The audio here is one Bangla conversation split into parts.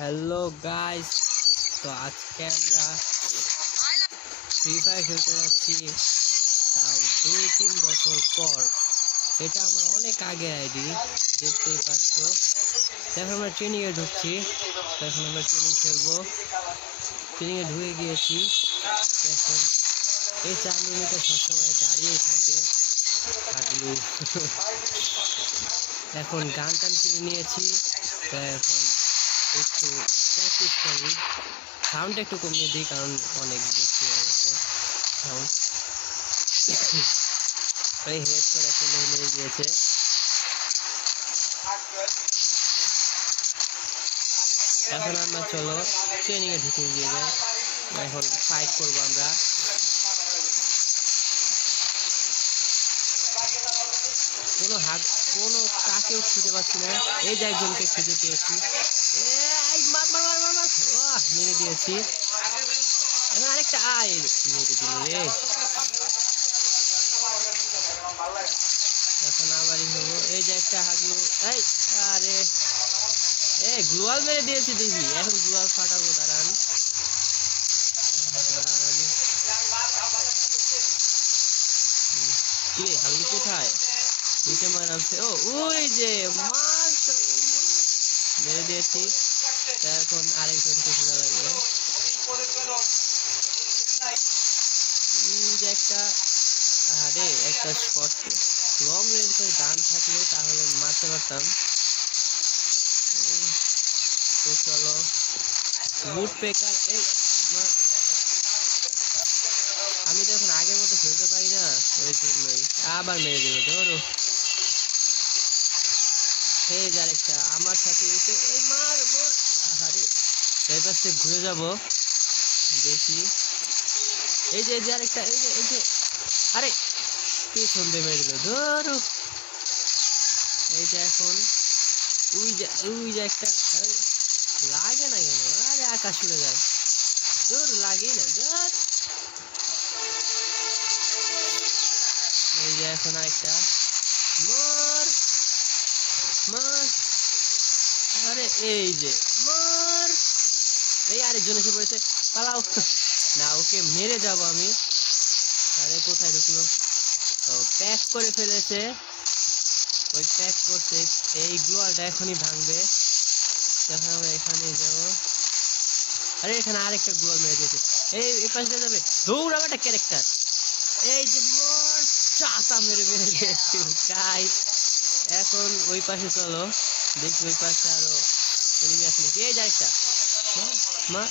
হ্যালো গাইস, তো আজকে আমরা ফ্রি ফায়ার খেলতে যাচ্ছি। তাও 2-3 বছর পর। এটা আমার অনেক আগের আইডি, দেখতেই পাচ্ছ। এখন আমরা ট্রেনিংয়ে ঢুকছি। এখন আমরা ট্রেনিং খেলবো। ট্রেনিংয়ে ঢুকে গিয়েছি। এখন এই 4 মিনিটে সবসময় দাঁড়িয়েই থাকে থাকলু। এখন গান টান কিনে নিয়েছি, তো এখন একটু প্র্যাকটিস করি। সাউন্ড একটু কমিয়ে দিই কারণ অনেক বেশি হয়ে গেছে সাউন্ড। এই হেডফোন একটা লেগে গিয়েছে। এখন আমরা চলো ট্রেনিং এ ঢুকে গিয়ে যাই। এখন ফাইট করবো আমরা। কোনো কাকেও খুঁজে পাচ্ছি না। এই যে একজনকে খুঁজে পেয়েছি, মেরে দিয়েছি। এখন আরেকটা মেরে দিল রে। এখন আবারই হবো। এই যে একটা হাগলু, এই আরে গ্লোয়াল মেরে দিয়েছি দেখি। এখন গ্লোয়াল ফাটাবো, দাঁড়ান। কিরে হাগলু কোথায়? নিচে মার নামছে। ওই যে মার মেরে দিয়েছি। এখন আরেকজনকে খোঁজা লাগবে। যে একটা একটা শর্ট লং রেঞ্জের গান থাকলে তাহলে মারতে পারতাম। তো চলো বুট পেকার। আমি তো এখন আগের মতো খেলতে পারি না, ওই জন্যই আবার মেরে দেবো। ধরো এই যে আরেকটা আমার সাথে এসে মার মার। আরে এই পাশ থেকে ঘুরে যাবো, দেখি। এই যে আরেকটা, এই যে আরে পিছন দিয়ে মেরে দিল। ধরো এই যে এখন ওই যে একটা লাগে না কেন? আরে আকাশ উড়ে যায়। তোর লাগেই না। ধর এই যে এখন আরেকটা মার মার। আরে এই যে মার। এই আরেকজন এসে পড়েছে, পালাও না, ওকে মেরে যাব আমি। আরে কোথায় ঢুকলো? প্যাক করে ফেলেছে। ওই প্যাক করছে। এই গ্লোয়ালটা এখনই ভাঙবে। তখন আমরা এখানে যাবো। আরে এখানে আরেকটা গ্লোয়াল মেরে দিয়েছে। এই পাশে যাবে, দৌড়াবে একটা ক্যারেক্টার। এই যে মোর চাতা মেরে দিয়েছে গাইস। এখন ওই পাশে চলো, দেখি ওই পাশে আরো এনিমি আছে নাকি। এই যে আরেকটা মার।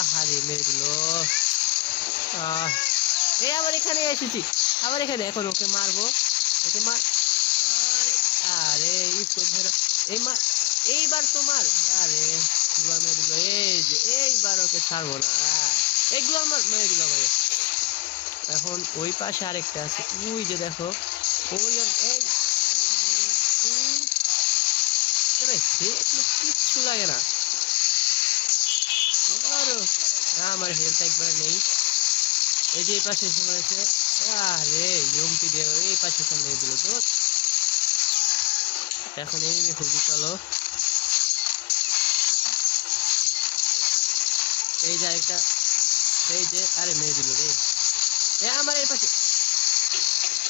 আহারে মেরে দিল। আবার এখানে এসেছি, আবার এখানে। এখন ওকে মারবো, ওকে মার। আরে এই মার, এইবার তোমার। আরে গুলার মেরে দিল। এই যে এইবার ওকে ছাড়বো না। এই গুলার মেরে দিল ভাই। এখন ওই পাশে আরেকটা আছে, ওই যে দেখো। ওই কিচ্ছু লাগে না। আমার হেলথ একবার নেই। এই যে এই পাশে এসে পড়েছে। আরে ইয়মটি দিয়ে এই পাশে মেরে দিল। তো এখন এনিমি খুঁজি, চলো। এই যে আরেকটা, এই যে আরে মেরে দিল রে। আমার এর পাশে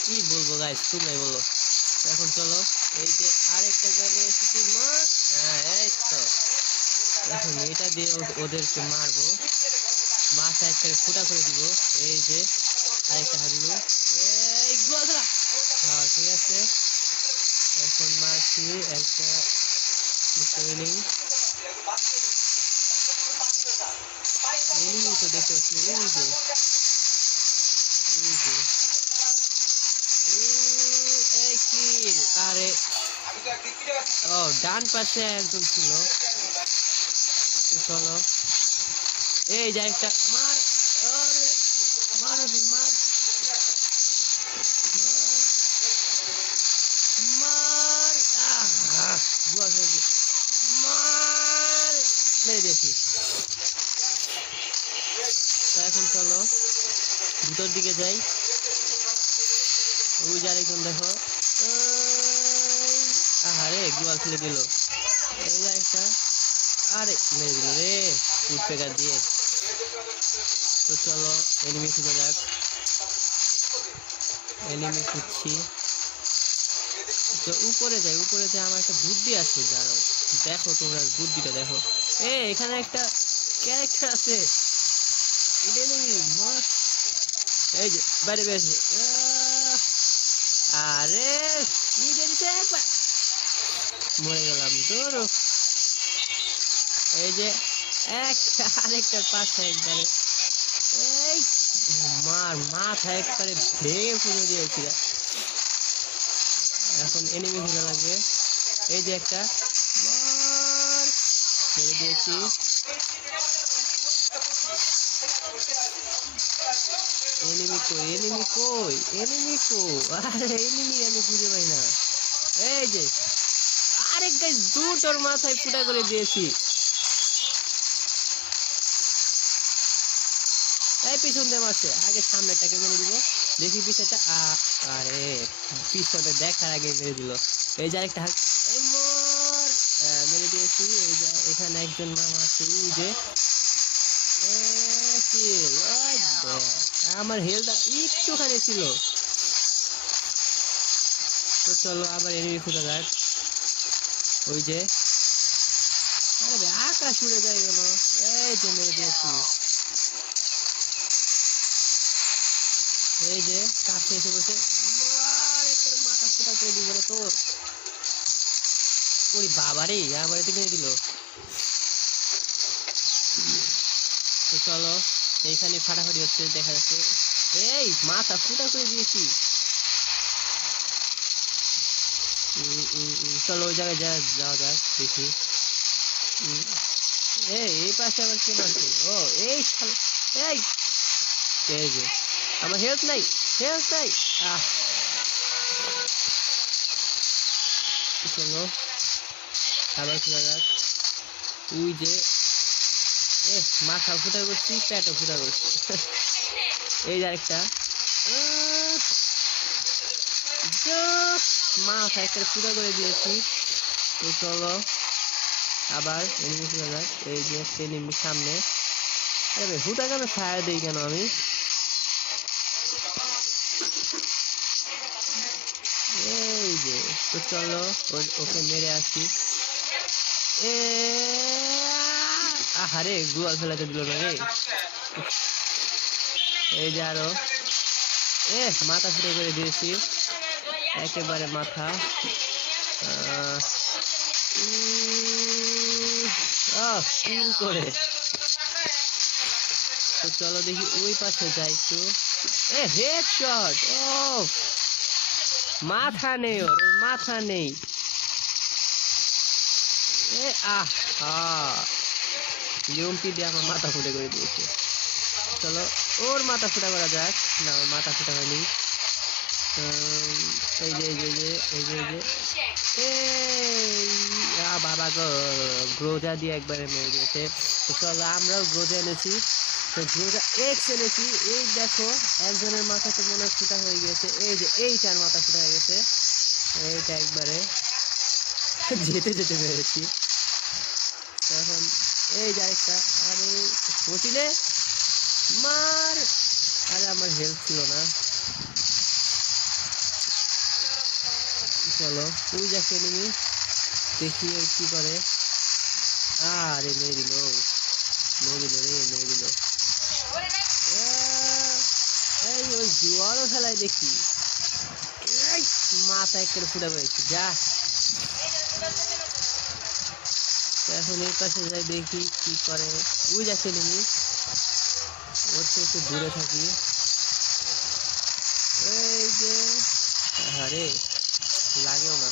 কি বলবো গাইস, তোমরাই বলো। এখন চলো এই যে আরেকটা জায়গায় এসেছি। হ্যাঁ এই তো। এখন এটা দিয়ে ওদেরকে মারবো, মাথা একটা ফুটা করে দিব। এই যে আরেকটা হাগলু। এই গোলা। হ্যাঁ ঠিক আছে। এখন মারছি একটা ট্রেনিং। এনিমি তো দেখতে পাচ্ছি। এই যে আরে ডান পাশে একজন ছিল। চলো এই যে একটা মার। আরে মার মার মার। মার মেরে দিয়েছি। এখন চলো ভিতর দিকে যাই। ওই যে আরেকজন দেখো। আহারে গ্লোয়াল ফেলে দিল। এই যে একটা, আরে মেরে দিল রে ফুড পেকার দিয়ে। তো চলো এনিমি খুঁজে যাক, এনিমি খুঁজছি। তো উপরে যাই, উপরে যাই, আমার একটা বুদ্ধি আছে জানো, দেখো তোমরা বুদ্ধিটা দেখো। এখানে একটা ক্যারেক্টার আছে, এটা এনিমি মার। এই যে বাইরে বেরোছে, আরে নিয়ে দিছে একবার, মরে গেলাম। ধরো এই যে আরেকটার পাশে একবারে, এই মার মাথা একবারে ভেঙে ফুলে দিয়েছিল। এখন এনিমি খুঁজে লাগবে। এই যে একটা মার মেরে দিয়েছি। এনিমি কই, এনিমি কই, এনিমি কই, আরে এনিমি আমি খুঁজে পাই না। এই যে আরেক গাইস দুটোর মাথায় ফুটা করে দিয়েছি। এই পিছন দিয়ে মারছে, আগে সামনেটাকে মেরে দিব, দেখি পিছনটা। আরে পিছনে দেখার আগে মেরে দিল। এই যে আরেকটা এই মোর মেরে দিয়েছি। এই যে এখানে একজন মামা আছে, এই যে আমার হেলথ একটুখানি ছিল। তো চলো আবার এনিমি খোঁজা যাক। ওই যে আরে আকাশ উড়ে যায় কেন, এই যে মেরে দিয়েছি। এই যে কাছে এসে বসে মাথা ফুটা করে দিব রে তোর। ওই বাবারে আমার এতে মেরে দিল। তো চলো এইখানে ফাটাফাটি হচ্ছে, দেখা যাচ্ছে। এই মাথা ফুটা করে দিয়েছি। চলো ওই জায়গায় যাওয়া যাক, দেখি। এই পাশে আবার কে মারছে? ও এই এই যে আমার হেলথ নাই, হেলথ নাই। চলো আবার খোঁজা যাক। ওই যে মাথা ফুটা করছি, পেটও ফুটা করছি। এই যে আরেকটা মাথা একটা ফুটা করে দিয়েছি। তো চলো আবার এনিমি খোঁজা যাক। এই যে এনিমি সামনে। আরে ভাই হুটা কেন ফায়ার দিই কেন আমি? এই যে তো চলো ওকে মেরে আসি। আহারে গুয়াল ফেলাতে দিল না রে। এই যে আরো মাথা ফুটো করে দিয়েছি, একেবারে মাথা। কিল করে। তো চলো দেখি ওই পাশে যাই একটু। হেডশট। মাথা নেই, ওর মাথা নেই। ইউএমপি দিয়ে আমার মাথা ফুটে করে দিয়েছে। চলো ওর মাথা ফুটা করা যাক। না ওর মাথা ফুটা হয়নি। এই যে এই যে এই যে এই যে বাবা গো গ্রোজা দিয়ে একবারে মেরে দিয়েছে। তো চলো আমরাও গ্রোজা এনেছি। তো গ্রোজা এক্স এনেছি। এই দেখো একজনের মাথা তো মনে ফুটা হয়ে গেছে। এই যে এইটার মাথা ফুটা হয়ে গেছে। এইটা একবারে যেতে যেতে মেরেছি। এখন এই যে আরেকটা, আরে পচিলে মার। আরে আমার হেল্প ছিল না। চলো ওই যাকে এনিমি, দেখি আর কি করে। আরে মেরে দিল, মেরে দিল রে, মেরে দিল। এই ওই জুয়ারও খেলায় দেখি মাথা একটা ফুটা পেয়েছি যা। এখন এই পাশে যাই দেখি কি করে। ওই যাকে এনিমি, ওর থেকে একটু দূরে থাকি। এই যে আরে লাগেও না।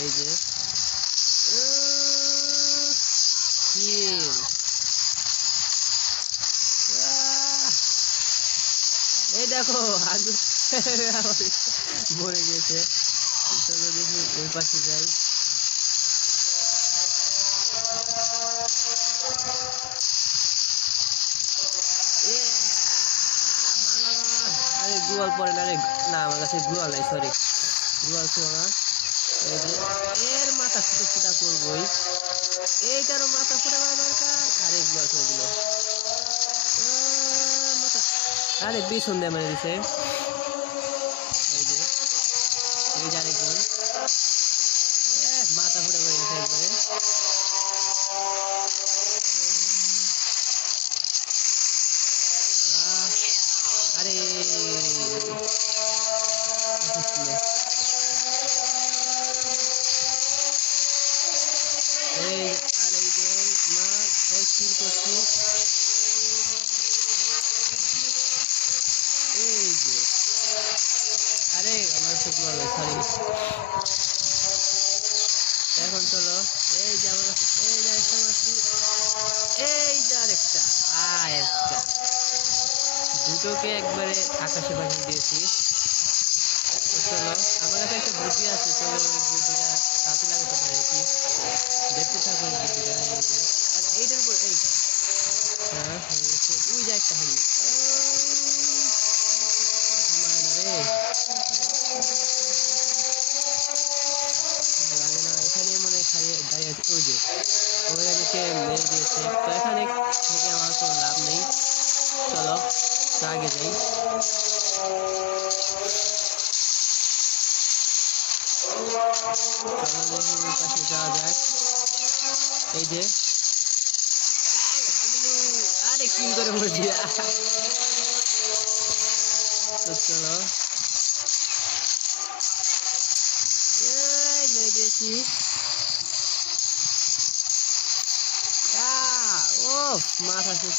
এই যে এই দেখো আগে মরে গেছে। চলো দেখি ওই পাশে যাই। আরে গুয়াল পরে না রে, না আমার কাছে গুয়াল নাই, সরি গুয়াল ছিল না। এই যে এর মাথা ফুটা করবই, এইটারও মাথা ফুটা করা দরকার। আরে ব্লক হয়ে দিল মাথা। আরে পিছন দিয়ে মেরে দিছে। এই যে আরেকজন মাথা ফুটা করে দিছে একবারে। আরে এই আরেকজন মার এই কিল করছে। এই যে আরে আমার শুকনো হবে, সরি। এখন চলো, এই যে আমার কাছে, এই যে একটা মারছি, এই যে আরেকটা, একটা দুটোকে একবারে আকাশে পাঠিয়ে দিয়েছি। তো চলো, আমার কাছে একটা বুদ্ধি আছে, চলো ওই বুদ্ধিটা কাছে লাগাতে পারি কি, দেখতে থাকো ওই বুদ্ধিটা। এই যে আর এইটার উপর এই হ্যাঁ হয়ে গেছে, ওই যে একটা হলো মায়না রে, লাগে না। এখানে মনে খাইয়ে দাঁড়িয়ে আছে, ওই যে ওরা নিচে মেরে দিয়েছে। তো এখানে থেকে আমার কোনো লাভ নেই, চলো আগে যাই। পাশে যাওয়া যাক। এই যে আরে কিল করে মরছি। তো চলো মেরে দিয়েছি। ও মাথা শেষ,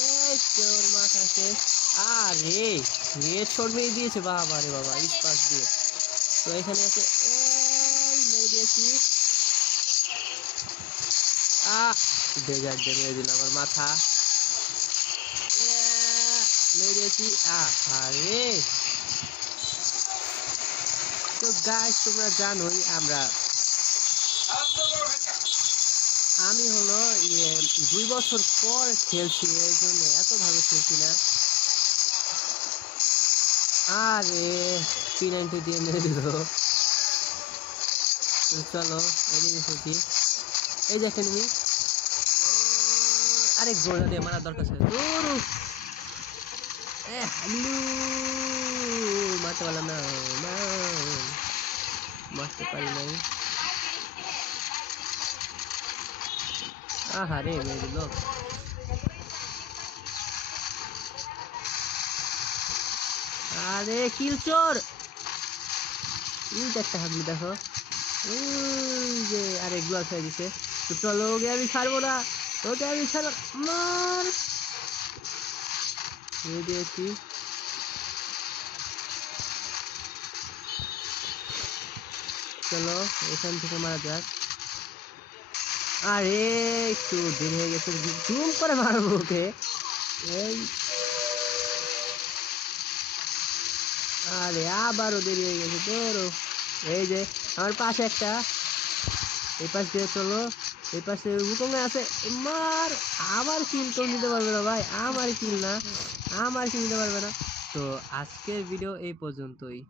এই তোর মাথা শেষ। আরে রেড শট মেরে দিয়েছে, বাবা রে বাবা, স্পাস দিয়ে। তো এখানে আছে, এই মেরে দিয়েছি। ডেজার্ট দিয়ে মেরে দিল আমার মাথা, মেরে দিয়েছি। আরে তো গাইস তোমরা জানোই আমি হলো 2 বছর পর খেলছি, এর জন্য এত ভালো খেলছি না। আরে P90 দিয়ে মেরে দিল। চলো এনিমি খুঁজি, এই যে একটা এনিমি। আরে গোলা দিয়ে মারা দরকার ছিল, মারতে পারলাম না, মারতে পারি নাই। আহারে মেরে দিল। আরে কিল চোর, এই একটা হাবলি দেখো, ওই যে আরে গ্লাস হয়ে দিছে। তো চলো ওকে আমি ছাড়বো না, ওকে আমি ছাড়বো, মার দিয়েছি। চলো এখান থেকে মারা যাক। আরে একটু দেরি হয়ে গেছে, জুম করে মারবো ওকে। এই আরে আবারও দেরি হয়ে গেছে তোরও। এই যে আমার পাশে একটা, এই পাশ দিয়ে চলো, এই পাশে উকমে আছে, মার। আমার কিল তো নিতে পারবে না ভাই, আমার কিল নিতে পারবে না। তো আজকের ভিডিও এই পর্যন্তই।